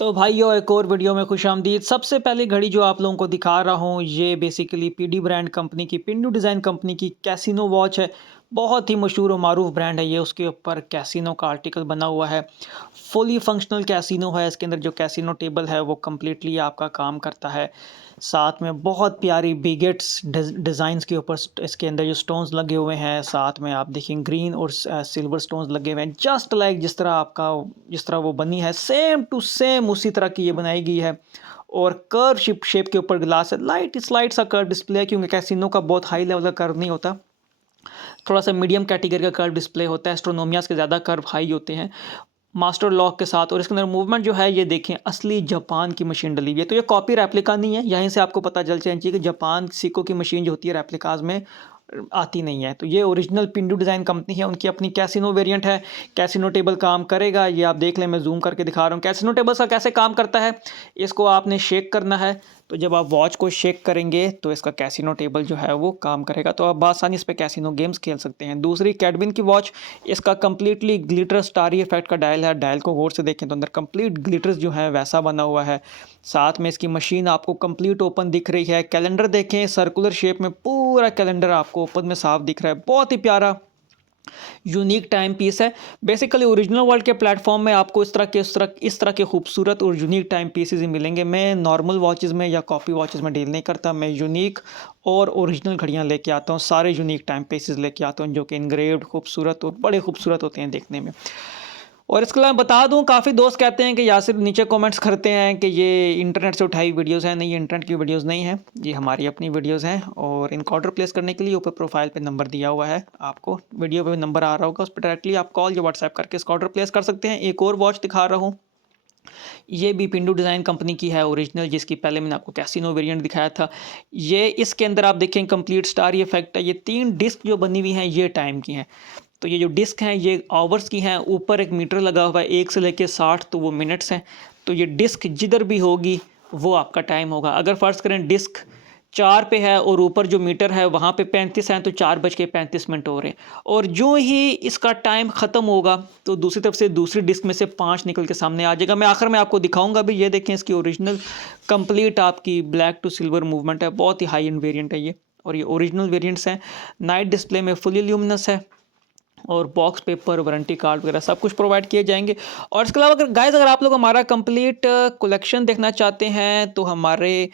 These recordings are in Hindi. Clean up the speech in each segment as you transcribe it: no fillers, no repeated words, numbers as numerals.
तो भाइयों एक और वीडियो में खुशामदीद। सबसे पहली घड़ी जो आप लोगों को दिखा रहा हूँ ये बेसिकली पीडी ब्रांड कंपनी की पिंडू डिज़ाइन कंपनी की कैसीनो वॉच है। बहुत ही मशहूर और मारूफ ब्रांड है ये। उसके ऊपर कैसीनो का आर्टिकल बना हुआ है। फुली फंक्शनल कैसीनो है। इसके अंदर जो कैसीनो टेबल है वो कम्प्लीटली आपका काम करता है। साथ में बहुत प्यारी बिगेट्स डिज़ाइंस के ऊपर इसके अंदर जो स्टोन्स लगे हुए हैं, साथ में आप देखें ग्रीन और सिल्वर स्टोन्स लगे हुए हैं। जस्ट लाइक जिस तरह वो बनी है सेम टू सेम उसी तरह की ये बनाई गई है। और कर्व शेप के ऊपर ग्लास है। लाइट स्लाइट सा कर्व डिस्प्ले है क्योंकि कैसीनो का बहुत हाई लेवल का कर्व नहीं होता, थोड़ा सा मीडियम कैटेगरी का कर्व डिस्प्ले होता है। एस्ट्रोनोमियास के ज़्यादा कर्व हाई होते हैं मास्टर लॉक के साथ। और इसके अंदर मूवमेंट जो है ये देखें असली जापान की मशीन डली हुई है। तो ये कॉपी रेप्लिका नहीं है। यहीं से आपको पता चल जाना चाहिए कि जापान सिक्कों की मशीन जो होती है रेप्लिकाज में आती नहीं है। तो ये ओरिजिनल पिंडू डिज़ाइन कंपनी है। उनकी अपनी कैसीनो वेरिएंट है। कैसीनो टेबल काम करेगा, ये आप देख लें, मैं जूम करके दिखा रहा हूँ। कैसीनो टेबल का कैसे काम करता है, इसको आपने शेक करना है। तो जब आप वॉच को शेक करेंगे तो इसका कैसीनो टेबल जो है वो काम करेगा। तो आप बासानी इस पर कैसीनो गेम्स खेल सकते हैं। दूसरी कैडविन की वॉच, इसका कंप्लीटली ग्लिटर स्टारी इफेक्ट का डायल है। डायल को गौर से देखें तो अंदर कंप्लीट ग्लिटर्स जो है वैसा बना हुआ है। साथ में इसकी मशीन आपको कंप्लीट ओपन दिख रही है। कैलेंडर देखें सर्कुलर शेप में, पूरा कैलेंडर आपको ओपन में साफ दिख रहा है। बहुत ही प्यारा यूनिक टाइम पीस है। बेसिकली ओरिजिनल वर्ल्ड के प्लेटफॉर्म में आपको इस तरह के खूबसूरत और यूनिक टाइम पीसेस ही मिलेंगे। मैं नॉर्मल वॉचेज़ में या कॉपी वॉचेज़ में डील नहीं करता। मैं यूनिक और ओरिजिनल घड़ियाँ लेके आता हूँ। सारे यूनिक टाइम पीसेस लेके आता हूँ जो कि इनग्रेव्ड खूबसूरत और बड़े खूबसूरत होते हैं देखने में। और इसके अलावा बता दूं, काफ़ी दोस्त कहते हैं कि यासिर नीचे कमेंट्स करते हैं कि ये इंटरनेट से उठाई वीडियोस हैं। नहीं, ये इंटरनेट की वीडियोस नहीं है, ये हमारी अपनी वीडियोस हैं। और इनका ऑर्डर प्लेस करने के लिए ऊपर प्रोफाइल पे नंबर दिया हुआ है, आपको वीडियो पे नंबर आ रहा होगा, उस पर डायरेक्टली आप कॉल या व्हाट्सएप करके इसका ऑर्डर प्लेस कर सकते हैं। एक और वॉच दिखा रहा हूँ, ये भी पिंडू डिज़ाइन कंपनी की है ओरिजिनल, जिसकी पहले मैंने आपको कैसीनो वेरिएंट दिखाया था। ये इसके अंदर आप देखें कंप्लीट स्टार इफेक्ट है। ये 3 डिस्क जो बनी हुई हैं ये टाइम की हैं। तो ये जो डिस्क हैं ये आवर्स की हैं। ऊपर एक मीटर लगा हुआ है 1 से लेकर 60, तो वो मिनट्स हैं। तो ये डिस्क जिधर भी होगी वो आपका टाइम होगा। अगर फ़र्ज़ करें डिस्क 4 पे है और ऊपर जो मीटर है वहाँ पे 35 हैं, तो 4:35 हो रहे हैं। और जो ही इसका टाइम ख़त्म होगा तो दूसरी तरफ से दूसरी डिस्क में से 5 निकल के सामने आ जाएगा। मैं आखिर में आपको दिखाऊंगा भी। ये देखें इसकी ओरिजिनल कंप्लीट आपकी ब्लैक टू सिल्वर मूवमेंट है। बहुत ही हाई एंड वेरिएंट है ये, और ये ओरिजिनल वेरिएंट्स हैं। नाइट डिस्प्ले में फुली ल्यूमिनस है और बॉक्स पेपर वारंटी कार्ड वगैरह सब कुछ प्रोवाइड किए जाएंगे। और इसके अलावा अगर आप लोग हमारा कंप्लीट कलेक्शन देखना चाहते हैं तो हमारे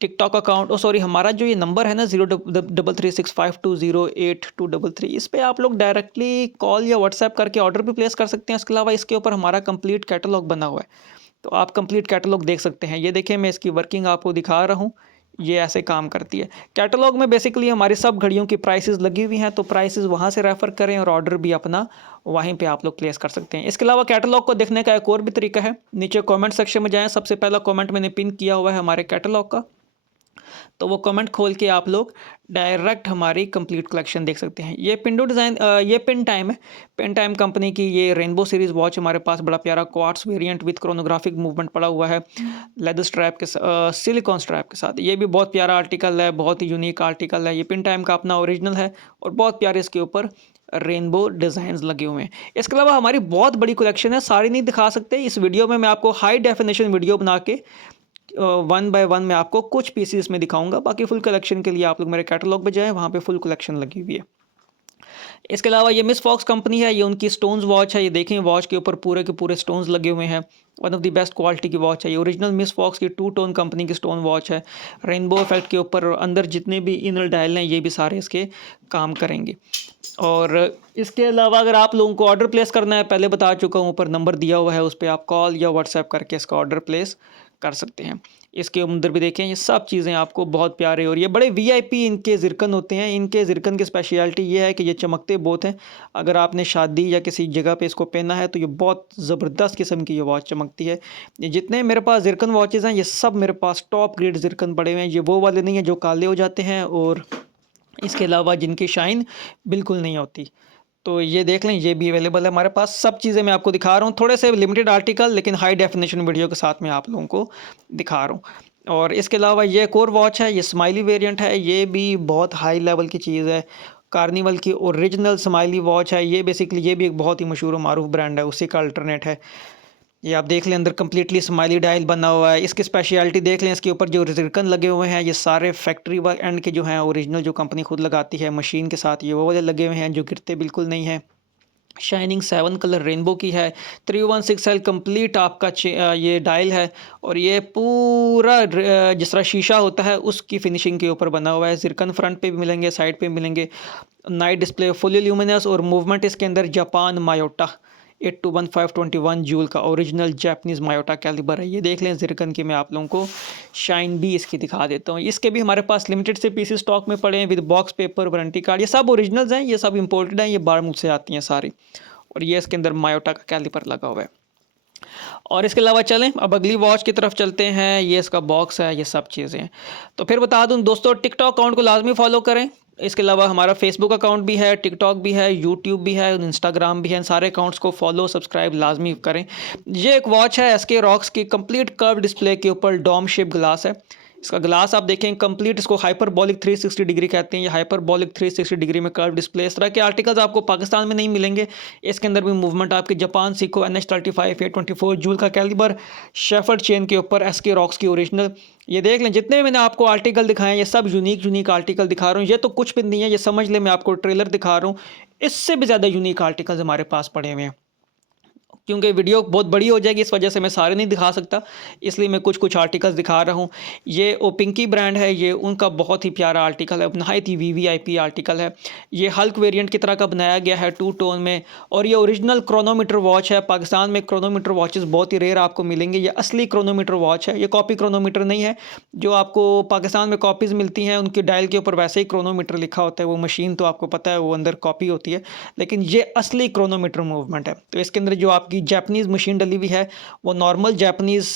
टिकटॉक अकाउंट हमारा जो ये नंबर है ना 033652082233, इस पे आप लोग डायरेक्टली कॉल या व्हाट्सएप करके ऑर्डर भी प्लेस कर सकते हैं। इसके अलावा इसके ऊपर हमारा कंप्लीट कैटलॉग बना हुआ है, तो आप कंप्लीट कैटलॉग देख सकते हैं। ये देखिए, मैं इसकी वर्किंग आपको दिखा रहा हूँ। ये ऐसे काम करती है। कैटलॉग में बेसिकली हमारी सब घड़ियों की प्राइसेस लगी हुई हैं, तो प्राइसेस वहाँ से रेफ़र करें और ऑर्डर भी अपना वहीं पे आप लोग प्लेस कर सकते हैं। इसके अलावा कैटलॉग को देखने का एक और भी तरीका है। नीचे कमेंट सेक्शन में जाएं, सबसे पहला कमेंट मैंने पिन किया हुआ है हमारे कैटलॉग का, तो वो कमेंट खोल के आप लोग डायरेक्ट हमारी कंप्लीट कलेक्शन देख सकते हैं। ये पिंडो डिज़ाइन ये पिन टाइम है। पिन टाइम कंपनी की ये रेनबो सीरीज़ वॉच हमारे पास बड़ा प्यारा क्वार्ट्स वेरिएंट विद क्रोनोग्राफिक मूवमेंट पड़ा हुआ है, लेदर स्ट्रैप के सिलिकॉन स्ट्रैप के साथ। ये भी बहुत प्यारा आर्टिकल है, बहुत ही यूनिक आर्टिकल है। ये पिन टाइम का अपना ओरिजिनल है और बहुत प्यारे इसके ऊपर रेनबो डिज़ाइंस लगे हुए हैं। इसके अलावा हमारी बहुत बड़ी कलेक्शन है, सारी नहीं दिखा सकते इस वीडियो में। मैं आपको हाई डेफिनेशन वीडियो बना के 1 बाय 1 मैं आपको कुछ पीसेस में दिखाऊंगा। बाकी फुल कलेक्शन के लिए आप लोग मेरे कैटलॉग पे जाएं, वहाँ पे फुल कलेक्शन लगी हुई है। इसके अलावा ये मिस फॉक्स कंपनी है, ये उनकी स्टोन्स वॉच है। ये देखें, वॉच के ऊपर पूरे के पूरे स्टोन्स लगे हुए हैं। One of the best quality की वॉच है ये। ओरिजिनल मिस फॉक्स की 2 टोन कंपनी की स्टोन वॉच है। रेनबो इफेक्ट के ऊपर अंदर जितने भी इनर डायल हैं ये भी सारे इसके काम करेंगे। और इसके अलावा अगर आप लोगों को ऑर्डर प्लेस करना है, पहले बता चुका हूँ, ऊपर नंबर दिया हुआ है, उस पर आप कॉल या व्हाट्सएप करके इसका ऑर्डर प्लेस कर सकते हैं। इसके अंदर भी देखें, ये सब चीज़ें आपको बहुत प्यारे, और ये बड़े वीआईपी इनके ज़िरकन होते हैं। इनके ज़िरकन की स्पेशलिटी ये है कि ये चमकते बहुत हैं। अगर आपने शादी या किसी जगह पे इसको पहना है तो ये बहुत ज़बरदस्त किस्म की ये वॉच चमकती है। ये जितने मेरे पास ज़िरकन वॉचेज़ हैं ये सब मेरे पास टॉप ग्रेड ज़िरकन पड़े हुए हैं। ये वो वाले नहीं हैं जो काले हो जाते हैं, और इसके अलावा जिनकी शाइन बिल्कुल नहीं होती। तो ये देख लें, ये भी अवेलेबल है हमारे पास। सब चीज़ें मैं आपको दिखा रहा हूँ, थोड़े से लिमिटेड आर्टिकल, लेकिन हाई डेफिनेशन वीडियो के साथ मैं आप लोगों को दिखा रहा हूँ। और इसके अलावा ये एक और वॉच है, ये स्माइली वेरिएंट है। ये भी बहुत हाई लेवल की चीज़ है। कार्निवल की ओरिजिनल स्माइली वॉच है ये। बेसिकली ये भी एक बहुत ही मशहूर और मारूफ ब्रांड है, उसी का अल्टरनेट है। ये आप देख लें अंदर कम्प्लीटली स्माइली डायल बना हुआ है। इसकी स्पेशलिटी देख लें, इसके ऊपर जो ज़िरकन लगे हुए हैं ये सारे फैक्ट्री वर्क एंड के जो हैं ओरिजिनल जो कंपनी खुद लगाती है मशीन के साथ, ये वो वाले लगे हुए हैं जो गिरते बिल्कुल नहीं हैं। शाइनिंग 7 कलर रेनबो की है। 316L कंप्लीट आपका ये डायल है और ये पूरा जिस तरह शीशा होता है उसकी फिनिशिंग के ऊपर बना हुआ है। ज़िरकन फ्रंट पे भी मिलेंगे, साइड पे भी मिलेंगे। नाइट डिस्प्ले फुली ल्यूमिनस और मूवमेंट इसके अंदर जापान मायोटा 821521 जूल का ओरिजिनल जापानीज़ मायोटा कैलिबर है। ये देख लें ज़िरकन की, मैं आप लोगों को शाइन भी इसकी दिखा देता हूँ। इसके भी हमारे पास लिमिटेड से पीसेस स्टॉक में पड़े हैं with box paper, warranty card. ये सब ओरिजिनल्स हैं, ये सब इंपोर्टेड हैं, ये बारमूल से आती हैं सारी। और ये इसके अंदर मायोटा का कैलिपर लगा हुआ है। और इसके अलावा चलें अब अगली वॉच की तरफ चलते हैं। ये इसका बॉक्स है, ये सब चीज़ें हैं। तो फिर बता दूं दोस्तों, टिकटॉक अकाउंट को लाजमी फॉलो करें। इसके अलावा हमारा फेसबुक अकाउंट भी है, टिकटॉक भी है, यूट्यूब भी है, इंस्टाग्राम भी है। इन सारे अकाउंट्स को फॉलो सब्सक्राइब लाजमी करें। ये एक वॉच है एसके रॉक्स की, कंप्लीट कर्व डिस्प्ले के ऊपर डोम शेप ग्लास है। इसका ग्लास आप देखें कंप्लीट, इसको हाइपरबॉलिक 360 डिग्री कहते हैं। ये हाइपरबॉलिक 360 डिग्री में कर्व डिस्प्ले। इस तरह के आर्टिकल्स आपको पाकिस्तान में नहीं मिलेंगे। इसके अंदर भी मूवमेंट आपके जापान सीखो NH35 824 जूल का कैलिबर, शेफर्ड चेन के ऊपर एसके रॉक्स की ओरिजिनल। ये देख लें जितने भी मैंने आपको आर्टिकल दिखाए ये सब यूनिक आर्टिकल दिखा रहा हूँ। ये तो कुछ भी नहीं है, ये समझ लें मैं आपको ट्रेलर दिखा रहा हूँ। इससे भी ज़्यादा यूनिक आर्टिकल्स हमारे पास पड़े हुए हैं, क्योंकि वीडियो बहुत बड़ी हो जाएगी, इस वजह से मैं सारे नहीं दिखा सकता, इसलिए मैं कुछ आर्टिकल्स दिखा रहा हूँ। ये ओपिंकी ब्रांड है, ये उनका बहुत ही प्यारा आर्टिकल है, नहायत ही VVIP आर्टिकल है। ये हल्क वेरिएंट की तरह का बनाया गया है 2 टोन में। और ये ओरिजिनल क्रोनोमीटर वॉच है। पाकिस्तान में क्रोनोमीटर वॉचेस बहुत ही रेयर आपको मिलेंगे। ये असली क्रोनोमीटर वॉच है, ये कॉपी क्रोनोमीटर नहीं है। जो आपको पाकिस्तान में कॉपीज़ मिलती हैं उनके डायल के ऊपर वैसे ही क्रोनोमीटर लिखा होता है, वो मशीन तो आपको पता है वो अंदर कॉपी होती है, लेकिन ये असली क्रोनोमीटर मूवमेंट है। तो इसके अंदर जो आपकी जापानीज़ मशीन डली हुई है वो नॉर्मल जापानीज़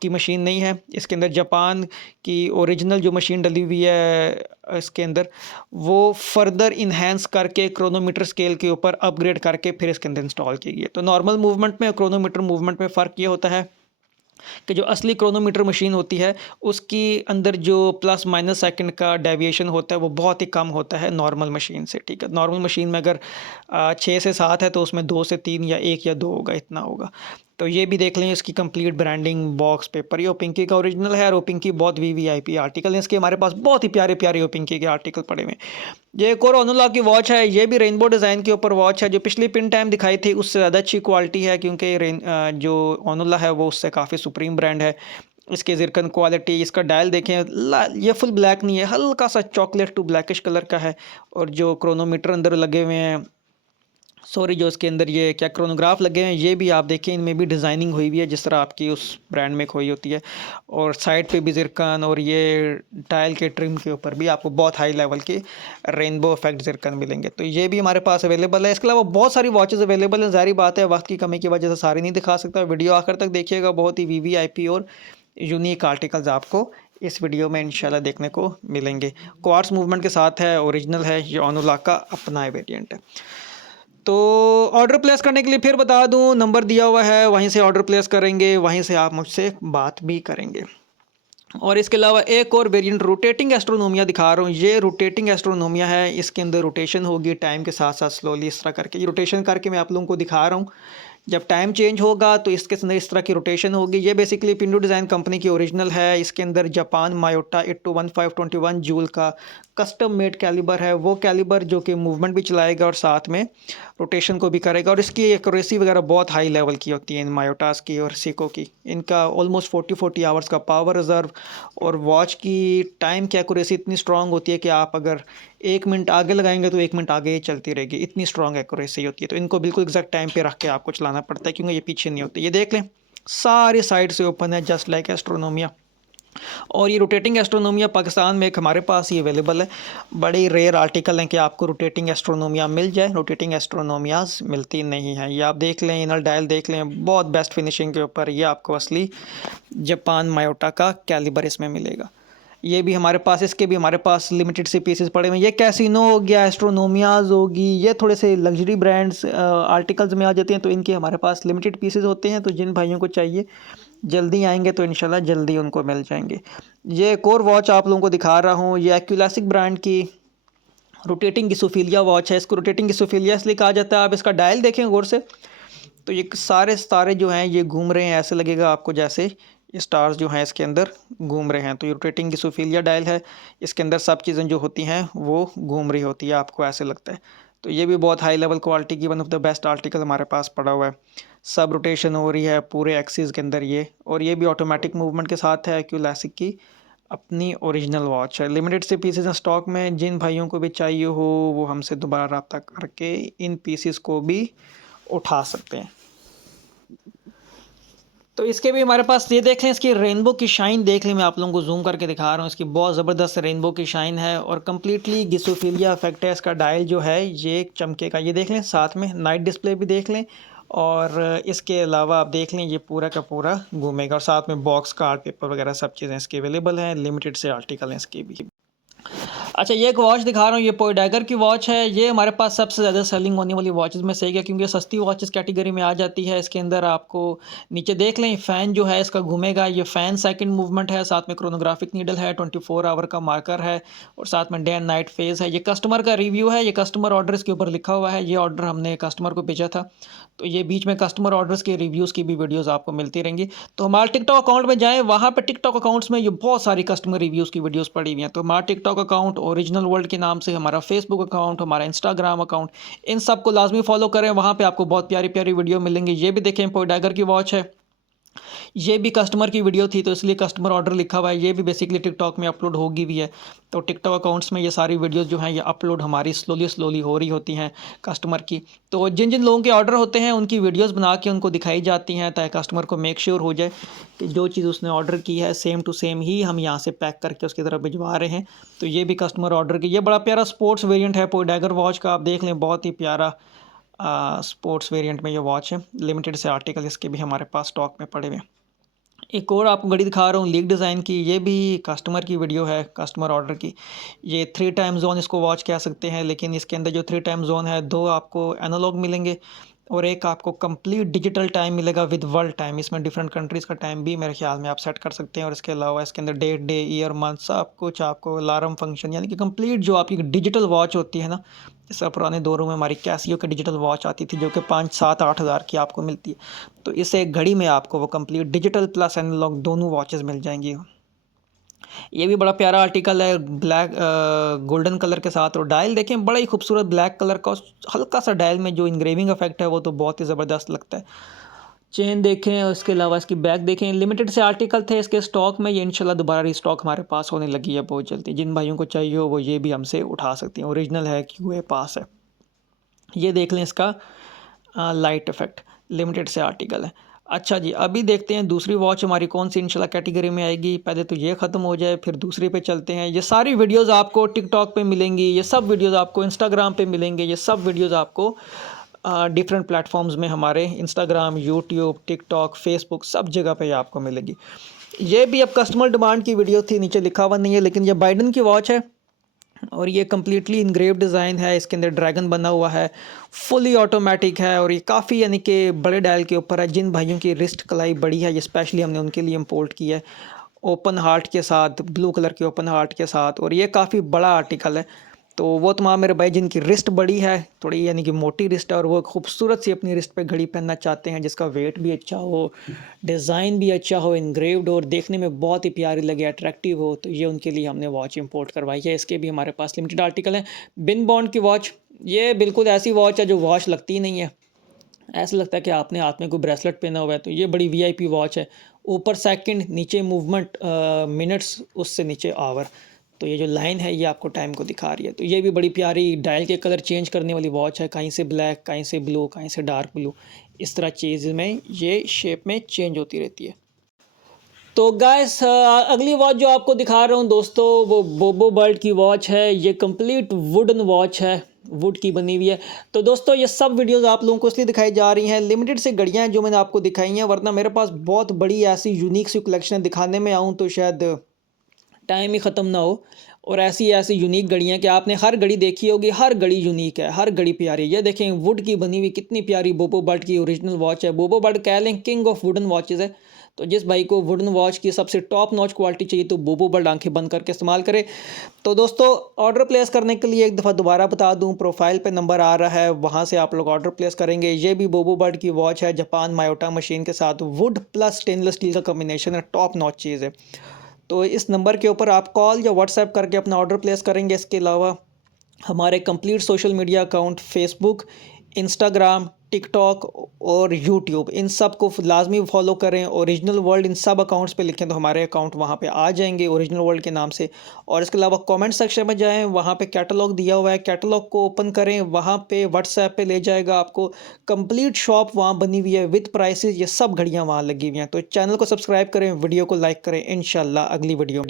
की मशीन नहीं है। इसके अंदर जापान की ओरिजिनल जो मशीन डली हुई है इसके अंदर, वो फर्दर इन्हेंस करके क्रोनोमीटर स्केल के ऊपर अपग्रेड करके फिर इसके अंदर इंस्टॉल की गई है। तो नॉर्मल मूवमेंट में और क्रोनोमीटर मूवमेंट में फ़र्क ये होता है कि जो असली क्रोनोमीटर मशीन होती है उसकी अंदर जो प्लस माइनस सेकंड का डेविएशन होता है वो बहुत ही कम होता है नॉर्मल मशीन से। ठीक है, नॉर्मल मशीन में अगर 6 से 7 है तो उसमें 2 से 3 या 1 या 2 होगा, इतना होगा। तो ये भी देख लें इसकी कंप्लीट ब्रांडिंग, बॉक्स पेपर। ये ओपिंकी का ओरिजिनल है और ओपिंकी बहुत VVIP आर्टिकल है। इसके हमारे पास बहुत ही प्यारे प्यारे ओपिंकी के आर्टिकल पड़े हुए हैं। ये एक और ओनोला की वॉच है, ये भी रेनबो डिज़ाइन के ऊपर वॉच है। जो पिछली पिन टाइम दिखाई थी उससे ज़्यादा अच्छी क्वालिटी है, क्योंकि जो ओनोला है वो उससे काफ़ी सुप्रीम ब्रांड है। इसके ज़िरकन क्वालिटी, इसका डायल देखें, ये फुल ब्लैक नहीं है, हल्का सा चॉकलेट टू ब्लैकिश कलर का है। और जो क्रोनोमीटर अंदर लगे हुए हैं, सॉरी, जो इसके अंदर ये क्या क्रोनोग्राफ लगे हैं, ये भी आप देखें इनमें भी डिज़ाइनिंग हुई हुई है जिस तरह आपकी उस ब्रांड में हुई होती है। और साइड पे भी ज़िरकन, और ये डायल के ट्रिम के ऊपर भी आपको बहुत हाई लेवल के रेनबो इफेक्ट ज़िरकन मिलेंगे। तो ये भी हमारे पास अवेलेबल है। इसके अलावा बहुत सारी वॉचेस अवेलेबल हैं। ज़ाहिर बात है वक्त की कमी की वजह से सारी नहीं दिखा सकता। वीडियो आखिर तक देखिएगा, बहुत ही VVIP और यूनिक आर्टिकल्स आपको इस वीडियो में इंशाल्लाह देखने को मिलेंगे। क्वार्ट्स मूवमेंट के साथ है, ओरिजिनल है, ये ओनोला का अपना वेरिएंट है। तो ऑर्डर प्लेस करने के लिए फिर बता दूं, नंबर दिया हुआ है, वहीं से ऑर्डर प्लेस करेंगे, वहीं से आप मुझसे बात भी करेंगे। और इसके अलावा एक और वेरिएंट रोटेटिंग एस्ट्रोनोमिया दिखा रहा हूँ। ये रोटेटिंग एस्ट्रोनोमिया है, इसके अंदर रोटेशन होगी टाइम के साथ साथ स्लोली इस तरह करके। ये रोटेशन करके मैं आप लोगों को दिखा रहा हूँ। जब टाइम चेंज होगा तो इसके अंदर इस तरह की रोटेशन होगी। ये बेसिकली पिंडो डिज़ाइन कंपनी की ओरिजिनल है। इसके अंदर जापान मायोटा 821521 जूल का कस्टम मेड कैलिबर है, वो कैलिबर जो कि मूवमेंट भी चलाएगा और साथ में रोटेशन को भी करेगा। और इसकी एक्यूरेसी वगैरह बहुत हाई लेवल की होती है इन मायोटास की और सीको की। इनका ऑलमोस्ट 40 आवर्स का पावर रिजर्व, और वॉच की टाइम की एक्यूरेसी इतनी स्ट्रांग होती है कि आप अगर 1 मिनट आगे लगाएंगे तो 1 मिनट आगे ही चलती रहेगी, इतनी स्ट्रांग एक्यूरेसी होती है। तो इनको बिल्कुल एग्जैक्ट टाइम पे रख के आपको चलाना पड़ता है, क्योंकि ये पीछे नहीं होते। ये देख लें सारी साइड से ओपन है, जस्ट लाइक एस्ट्रोनोमिया। और ये रोटेटिंग एस्ट्रोनोमिया पाकिस्तान में एक हमारे पास ही अवेलेबल है। बड़ी रेयर आर्टिकल हैं कि आपको रोटेटिंग एस्ट्रोनोमिया मिल जाए। रोटेटिंग एस्ट्रोनोमियाज मिलती नहीं है। ये आप देख लें, इनर डायल देख लें, बहुत बेस्ट फिनिशिंग के ऊपर। ये आपको असली जापान मायोटा का कैलिबर इसमें मिलेगा। ये भी हमारे पास, इसके भी हमारे पास लिमिटेड से पीसेस पड़े हुए हैं। ये कैसीनो हो गया, एस्ट्रोनोमियाज होगी, ये थोड़े से लग्जरी ब्रांड्स आर्टिकल्स में आ जाते हैं, तो इनके हमारे पास लिमिटेड पीसेस होते हैं। तो जिन भाइयों को चाहिए जल्दी आएंगे तो इंशाल्लाह जल्दी उनको मिल जाएंगे। ये एक और वॉच आप लोगों को दिखा रहा हूँ। ये एक्यूलासिक ब्रांड की रोटेटिंग गिसोफिलिया वॉच है। इसको रोटेटिंग गिसोफिलिया इसलिए कहा जाता है, आप इसका डायल देखें गौर से, तो ये सारे सितारे जो हैं ये घूम रहे हैं, ऐसे लगेगा आपको जैसे ये स्टार्स जो हैं इसके अंदर घूम रहे हैं। तो ये रोटेटिंग गिसोफिलिया डायल है, इसके अंदर सब चीज़ें जो होती हैं वो घूम रही होती है, आपको ऐसे लगता है। तो ये भी बहुत हाई लेवल क्वालिटी की one of the best article हमारे पास पड़ा हुआ है। सब रोटेशन हो रही है पूरे एक्सिस के अंदर ये, और ये भी ऑटोमेटिक मूवमेंट के साथ है। क्यूलासिक की अपनी ओरिजिनल वॉच है। लिमिटेड से पीसेस हैं स्टॉक में, जिन भाइयों को भी चाहिए हो वो हमसे दोबारा रब्ता करके इन पीसेस को भी उठा सकते हैं। तो इसके भी हमारे पास ये देख लें, इसकी रेनबो की शाइन देख लें, मैं आप लोगों को जूम करके दिखा रहा हूँ। इसकी बहुत ज़बरदस्त रेनबो की शाइन है और कम्प्लीटली गिसोफिलिया इफेक्ट है। इसका डायल जो है ये चमके का, ये देख लें, साथ में नाइट डिस्प्ले भी देख लें, और इसके अलावा आप देख लें ये पूरा का पूरा घूमेगा, और साथ में बॉक्स कार्ड पेपर वगैरह सब चीज़ें इसकी अवेलेबल हैं। लिमिटेड से आर्टिकल हैं इसके भी। अच्छा, ये एक वॉच दिखा रहा हूँ, ये पोइडैगर की वॉच है। ये हमारे पास सबसे ज़्यादा सेलिंग होने वाली वॉचेस में से है, क्योंकि ये सस्ती वॉचेस कैटेगरी में आ जाती है। इसके अंदर आपको नीचे देख लें फ़ैन जो है इसका घूमेगा, ये फ़ैन सेकंड मूवमेंट है, साथ में क्रोनोग्राफिक नीडल है, 24 आवर का मार्कर है, और साथ में डे एंड नाइट फेज़ है। ये कस्टमर का रिव्यू है, ये कस्टमर ऑर्डर इसके ऊपर लिखा हुआ है। ये ऑर्डर हमने कस्टमर को भेजा था, तो ये बीच में कस्टमर ऑर्डर्स के रिव्यूज़ की भी वीडियोज़ आपको मिलती रहेंगी। तो हमारे टिकटॉक अकाउंट में जाएँ, वहाँ पे टिकटॉक अकाउंट्स में ये बहुत सारी कस्टमर रिव्यूज़ की वीडियोज़ पड़ी हुई हैं। तो हमारा टिकटॉक अकाउंट ओरिजिनल वर्ल्ड के नाम से, हमारा फेसबुक अकाउंट, हमारा इंस्टाग्राम अकाउंट, इन सब को लाजमी फॉलो करें। वहाँ पे आपको बहुत प्यारी प्यारी वीडियो मिलेंगी। ये भी देखें, पोइडैगर की वॉच है, ये भी कस्टमर की वीडियो थी, तो इसलिए कस्टमर ऑर्डर लिखा हुआ है। ये भी बेसिकली टिकटॉक में अपलोड होगी भी है। तो टिकटॉक अकाउंट्स में ये सारी वीडियोस जो हैं ये अपलोड हमारी स्लोली हो रही होती हैं कस्टमर की। तो जिन जिन लोगों के ऑर्डर होते हैं उनकी वीडियोस बना के उनको दिखाई जाती हैं, ताकि कस्टमर को मेक श्योर हो जाए कि जो चीज़ उसने ऑर्डर की है सेम टू सेम ही हम यहाँ से पैक करके उसकी तरफ भिजवा रहे हैं। तो ये भी कस्टमर ऑर्डर की, ये बड़ा प्यारा स्पोर्ट्स वेरियंट है पोइडैगर वॉच का, आप देख लें, बहुत ही प्यारा स्पोर्ट्स वेरियंट में ये वॉच है। लिमिटेड से आर्टिकल इसके भी हमारे पास स्टॉक में पड़े हुए हैं। एक और आपको घड़ी दिखा रहा हूँ लीक डिज़ाइन की, ये भी कस्टमर की वीडियो है, कस्टमर ऑर्डर की। ये 3 टाइम ज़ोन इसको वॉच कह सकते हैं, लेकिन इसके अंदर जो 3 टाइम ज़ोन है, 2 आपको एनालॉग मिलेंगे और एक आपको कंप्लीट डिजिटल टाइम मिलेगा विद वर्ल्ड टाइम। इसमें डिफरेंट कंट्रीज़ का टाइम भी मेरे ख्याल में आप सेट कर सकते हैं, और इसके अलावा इसके अंदर डेट, डे, ईयर, मंथ सब कुछ आपको, अलार्म फंक्शन, यानी कि कंप्लीट जो आपकी डिजिटल वॉच होती है ना, जैसे पुराने दौरों में हमारी कैसियो की डिजिटल वॉच आती थी जो कि 5, 7, 8 हज़ार की आपको मिलती है, तो इस एक घड़ी में आपको वो कंप्लीट डिजिटल प्लस एनालॉग दोनों वॉचेस मिल जाएंगी। ये भी बड़ा प्यारा आर्टिकल है, ब्लैक गोल्डन कलर के साथ, और डायल देखें बड़ा ही खूबसूरत ब्लैक कलर का, हल्का सा डायल में जो इंग्रेविंग इफेक्ट है वो तो बहुत ही ज़बरदस्त लगता है। चेन देखें, और इसके अलावा इसकी बैग देखें। लिमिटेड से आर्टिकल थे इसके स्टॉक में, ये इंशाल्लाह दोबारा रीस्टॉक हमारे पास होने लगी है बहुत जल्दी। जिन भाइयों को चाहिए हो वो ये भी हमसे उठा सकती हैं, ओरिजिनल है, क्यूए पास है। ये देख लें इसका लाइट इफेक्ट, लिमिटेड से आर्टिकल है। अच्छा जी, अभी देखते हैं दूसरी वॉच हमारी कौन सी इंशाल्लाह कैटेगरी में आएगी। पहले तो ये ख़त्म हो जाए, फिर दूसरी पे चलते हैं। ये सारी वीडियोस आपको टिकटॉक पे मिलेंगी, ये सब वीडियोस आपको इंस्टाग्राम पे मिलेंगे, ये सब वीडियोस आपको डिफरेंट प्लेटफॉर्म्स में, हमारे इंस्टाग्राम, यूट्यूब, टिकटॉक, फेसबुक, सब जगह पे आपको मिलेगी। ये भी अब कस्टमर डिमांड की वीडियो थी, नीचे लिखा हुआ नहीं है, लेकिन ये बाइडन की वॉच है और ये कम्प्लीटली इनग्रेव डिज़ाइन है। इसके अंदर ड्रैगन बना हुआ है, फुली ऑटोमेटिक है, और ये काफ़ी यानी कि बड़े डायल के ऊपर है। जिन भाइयों की रिस्ट कलाई बड़ी है, ये स्पेशली हमने उनके लिए इम्पोर्ट की है, ओपन हार्ट के साथ, ब्लू कलर के ओपन हार्ट के साथ, और ये काफ़ी बड़ा आर्टिकल है। तो वो तमाम मेरे भाई जिनकी रिस्ट बड़ी है, थोड़ी यानी कि मोटी रिस्ट है, और वो खूबसूरत सी अपनी रिस्ट पे घड़ी पहनना चाहते हैं जिसका वेट भी अच्छा हो, डिज़ाइन भी अच्छा हो, इनग्रेव्ड हो, और देखने में बहुत ही प्यारी लगे, अट्रैक्टिव हो, तो ये उनके लिए हमने वॉच इंपोर्ट करवाई है। इसके भी हमारे पास लिमिटेड आर्टिकल हैं। बिन बॉन्ड की वॉच, ये बिल्कुल ऐसी वॉच है जो वॉच लगती ही नहीं है, ऐसा लगता है कि आपने हाथ में कोई ब्रेसलेट पहना हुआ है। तो ये बड़ी वीआईपी वॉच है, ऊपर सेकंड, नीचे मूवमेंट मिनट्स, उससे नीचे आवर। तो ये जो लाइन है ये आपको टाइम को दिखा रही है। तो ये भी बड़ी प्यारी डायल के कलर चेंज करने वाली वॉच है, कहीं से ब्लैक, कहीं से ब्लू, कहीं से डार्क ब्लू, इस तरह चीज़ में ये शेप में चेंज होती रहती है। तो गाइस, अगली वॉच जो आपको दिखा रहा हूँ दोस्तों, वो बोबो बर्ड की वॉच है। ये कंप्लीट वुडन वॉच है, वुड की बनी हुई है। तो दोस्तों ये सब वीडियोस आप लोगों को इसलिए दिखाई जा रही हैं, लिमिटेड से घड़ियाँ हैं जो मैंने आपको दिखाई हैं, वरना मेरे पास बहुत बड़ी ऐसी यूनिक सी कलेक्शन दिखाने में आऊँ तो शायद टाइम ही ख़त्म ना हो। और ऐसी ऐसी यूनिक घड़ियाँ कि आपने हर घड़ी देखी होगी, हर घड़ी यूनिक है, हर घड़ी प्यारी। ये देखें वुड की बनी हुई कितनी प्यारी बोबो बर्ड की ओरिजिनल वॉच है। बोबो बर्ड कह लें किंग ऑफ वुडन वॉचेज़ है। तो जिस भाई को वुडन वॉच की सबसे टॉप नॉच क्वालिटी चाहिए तो बोबो बर्ड आंखें बंद करके इस्तेमाल करें। तो दोस्तों, ऑर्डर प्लेस करने के लिए एक दफ़ा दोबारा बता दूं, प्रोफाइल पे नंबर आ रहा है, वहां से आप लोग ऑर्डर प्लेस करेंगे। ये भी बोबो बर्ड की वॉच है, जापान मायोटा मशीन के साथ वुड प्लस स्टेनलेस स्टील का कॉम्बिनेशन है, टॉप नॉच चीज़ है। तो इस नंबर के ऊपर आप कॉल या व्हाट्सएप करके अपना ऑर्डर प्लेस करेंगे। इसके अलावा हमारे complete social media account Facebook, Instagram, TikTok और यूट्यूब, इन सब को लाजमी फॉलो करें। ओरिजिनल वर्ल्ड इन सब अकाउंट्स पे लिखें तो हमारे अकाउंट वहाँ पे आ जाएंगे ओरिजिनल वर्ल्ड के नाम से। और इसके अलावा कमेंट सेक्शन में जाएं, वहाँ पे कैटलॉग दिया हुआ है, कैटलॉग को ओपन करें, वहाँ पे व्हाट्सएप पे ले जाएगा आपको। कंप्लीट शॉप वहाँ बनी हुई है विद प्राइसेस, ये सब घड़ियाँ वहाँ लगी हुई हैं। तो चैनल को सब्सक्राइब करें, वीडियो को लाइक करें। इंशाल्लाह अगली वीडियो